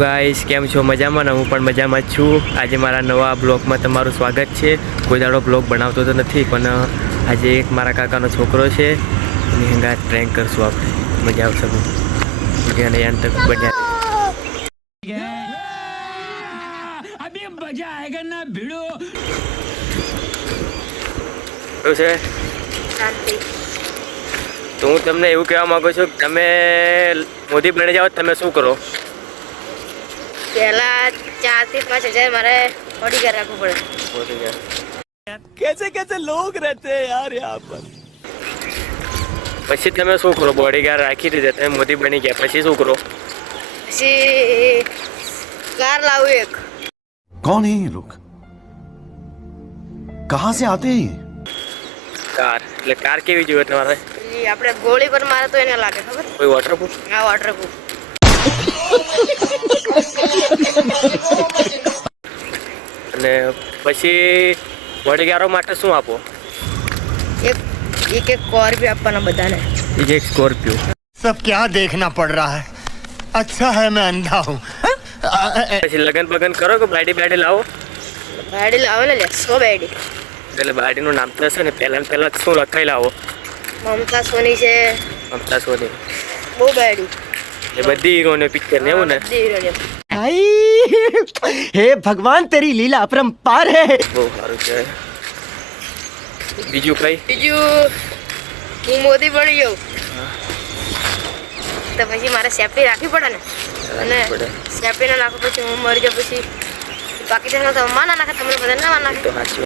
Guys કેમ છો? મજામાં ને? હું પણ મજામાં જ છું. આજે મારા નવા બ્લોગમાં તમારું સ્વાગત છે. કોઈ દાડો બ્લોગ બનાવતો તો નથી, પણ આજે એક મારા કાકાનો છોકરો છે, એની હંગાત પ્રેન્ક કરશું આપણે. મજા આવશે બહુ. અને અંત તક બન્યા અભી મજા આયેગા ના ભીડો. શું છે? શાંતિ. તો હું તમને એવું કહેવા માંગુ છું કે તમે મોદી બની જાઓ તમે શું કરો? पहला 4 से 5 हज़ार मारे बॉडीगार्ड रखो पड़े। कैसे कैसे लोग रहते हैं यार यहाँ पर. પછી તમે શું કરો? બોડીગાર્ડ રાખી દીધા, તમે મોદી બની ગયા, પછી શું કરો? પછી કાર લાવું એક. कौन है ये लोग? कहाँ से आते हैं? કાર એટલે કાર કેવી જોઈએ તમારે? આપણે ગોળી પર મારે તો એને લાગે ખબર? કોઈ વોટરપ્રૂફ? હા, વોટરપ્રૂફ. અને પછી બોડીગાર્ડો માટે શું આપો? એક સ્કોર્પિયો આપવાના બધાને. એક સ્કોર્પિયો. सब क्या देखना पड़ रहा है? अच्छा है मैं अंधा हूँ. પછી લગન બગન કરો કે બાયડી લાવો? બાયડી લાવો ને લે, 100 બાયડી. એટલે બાયડીનું નામ તો હશે ને, પહેલા શું લખાઈ લાવો? મમતા સોની છે. મમતા સોની. બહુ બાયડી. એ બધી હીરોને પિક્ચર ને એવું ને? બધી હીરોઈન. भाई हे भगवान तेरी लीला अपरंपार है. બહુ સારું છે. બીજું કઈ? બીજું હું મોદી બની જાઉં તો પછી મારે સેફટી રાખવી પડે ને, અને સેફટી ના નાખો પછી હું મરી જાઉં, પછી પાકિસ્તાનમાં તો માના નાખે, તમને બધા ના નાખે. તો સાચું.